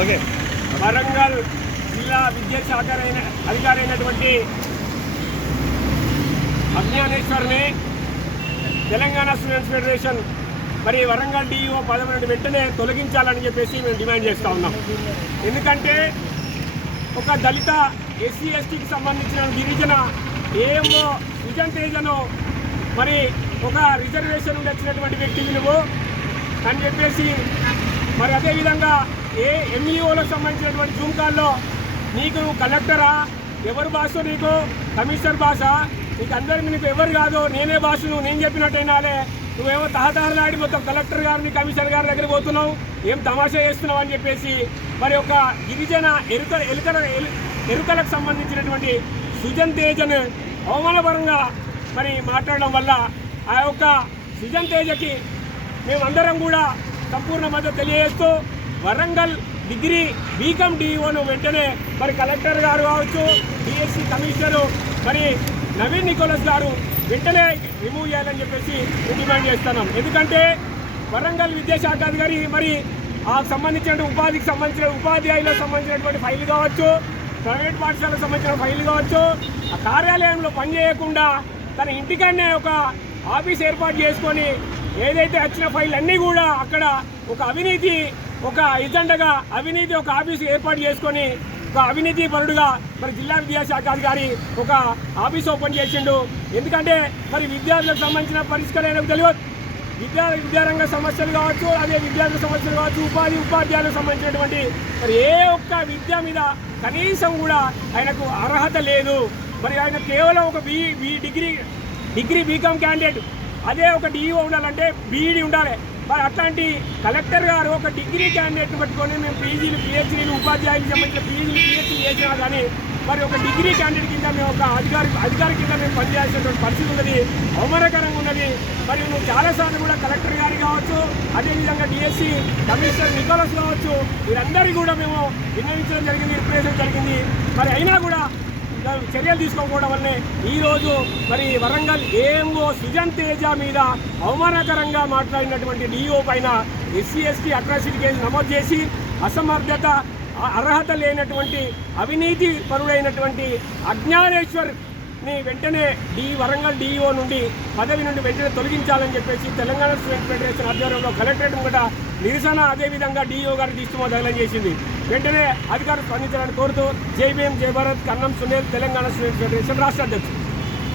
Okay. Warangal జిల్లా విద్యాశాఖ అధికారి అయినటువంటి అజ్ఞానేశ్వర్ని తెలంగాణ స్టూడెంట్స్ ఫెడరేషన్ మరి వరంగల్ డిఈఓ పదవి నుండి వెంటనే తొలగించాలని చెప్పేసి మేము డిమాండ్ చేస్తూ ఉన్నాం. ఎందుకంటే ఒక దళిత ఎస్సీ ఎస్టీకి సంబంధించిన గిరిజన ఏఎంఓ సుజన్ తేజను మరి ఒక రిజర్వేషన్ నుండి వచ్చినటువంటి వ్యక్తివి నువ్వు అని చెప్పేసి మరి అదేవిధంగా ఏ ఎంఈఓలకు సంబంధించినటువంటి జూమ్ కాల్లో నీకు నువ్వు కలెక్టరా ఎవరు భాష నీకు? కమిషనర్ భాష నీకు అందరికీ నీకు ఎవరు కాదు? నేనే భాషను నువ్వు నేను చెప్పినట్టయినాలే. నువ్వేమో తహతహలాడి మొత్తం కలెక్టర్ గారిని కమిషనర్ గారి దగ్గర పోతున్నావు. ఏం తమాషా చేస్తున్నావు అని చెప్పేసి మరి ఒక గిరిజన ఎరుక ఎలుకల ఎరుకలకు సంబంధించినటువంటి సుజన్ తేజను అవమానపరంగా మరి మాట్లాడడం వల్ల ఆ యొక్క సుజన్ తేజకి మేమందరం కూడా సంపూర్ణ మద్దతు తెలియజేస్తూ వరంగల్ డిగ్రీ బీకామ్ డిఈఓను వెంటనే మరి కలెక్టర్ గారు కావచ్చు డిఎస్సి కమిషనరు మరి నవీన్ నికోలస్ గారు వెంటనే రిమూవ్ చేయాలని చెప్పేసి డిమాండ్ చేస్తున్నాం. ఎందుకంటే వరంగల్ విద్యాశాఖ అధికారి మరి ఆ సంబంధించిన ఉపాధికి సంబంధించిన ఉపాధ్యాయులకు సంబంధించినటువంటి ఫైల్ కావచ్చు ప్రైవేట్ పాఠశాలకు సంబంధించిన ఫైల్ కావచ్చు ఆ కార్యాలయంలో పనిచేయకుండా తన ఇంటికాడనే ఒక ఆఫీస్ ఏర్పాటు చేసుకొని ఏదైతే వచ్చిన ఫైల్ అన్నీ కూడా అక్కడ ఒక అవినీతి ఒక ఎజెండగా అవినీతి ఒక ఆఫీస్ ఏర్పాటు చేసుకొని ఒక అవినీతి పరుడుగా మరి జిల్లా విద్యాశాఖ అధికారి ఒక ఆఫీస్ ఓపెన్ చేసిండు. ఎందుకంటే మరి విద్యార్థులకు సంబంధించిన పరిష్కారం తెలియదు. విద్యా విద్యారంగ సమస్యలు కావచ్చు అదే విద్యార్థుల సమస్యలు కావచ్చు ఉపాధి ఉపాధ్యాయులకు సంబంధించినటువంటి మరి ఏ ఒక్క విద్య మీద కనీసం కూడా ఆయనకు అర్హత లేదు. మరి ఆయన కేవలం ఒక B B degree degree BCom candidate. అదే ఒక డిఈఓ ఉండాలంటే బీఈడి ఉండాలి. మరి అట్లాంటి కలెక్టర్ గారు ఒక డిగ్రీ క్యాండిడేట్ని పట్టుకొని మేము పీజీలు పిహెచ్డీలు ఉపాధ్యాయులకు సంబంధించిన పీజీలు పిహెచ్డీ చేసినా కానీ మరి ఒక డిగ్రీ క్యాండిడేట్ కింద మేము ఒక అధికారి అధికారి కింద మేము పనిచేసేటువంటి పరిస్థితి ఉన్నది అవమానకరంగా ఉన్నది. మరి నువ్వు చాలాసార్లు కూడా కలెక్టర్ గారి కావచ్చు అదేవిధంగా డిఎస్సి కమిషనర్ నికోలస్ కావచ్చు వీరందరికీ కూడా మేము విన్నవించడం జరిగింది రిప్రజెంట్ జరిగింది. మరి అయినా కూడా చర్యలు తీసుకోకపోవడం వల్లే ఈరోజు మరి వరంగల్ ఏఎంఓ సుజన్ తేజ మీద అవమానకరంగా మాట్లాడినటువంటి డిఓ పైన ఎస్సీ ఎస్టీ అట్రాసిటీ కేసు నమోదు చేసి అసమర్థత అర్హత లేనటువంటి అవినీతి పరుడైనటువంటి అజ్ఞానేశ్వర్ ని వెంటనే డి వరంగల్ డిఈఓ నుండి పదవి నుండి వెంటనే తొలగించాలని చెప్పేసి తెలంగాణ స్టూడెంట్ ఫెడరేషన్ ఆధ్వర్యంలో కలెక్టరేట్ కూడా నిరసన అదేవిధంగా డిఈఓ గారు దగ్గర చేసింది. వెంటనే అధికారులు స్పందించాలని కోరుతూ జై జయభారత్ జై భారత్ కన్నం సునీల్ తెలంగాణ స్టూడెంట్ ఫెడరేషన్ రాష్ట్ర అధ్యక్షుడు.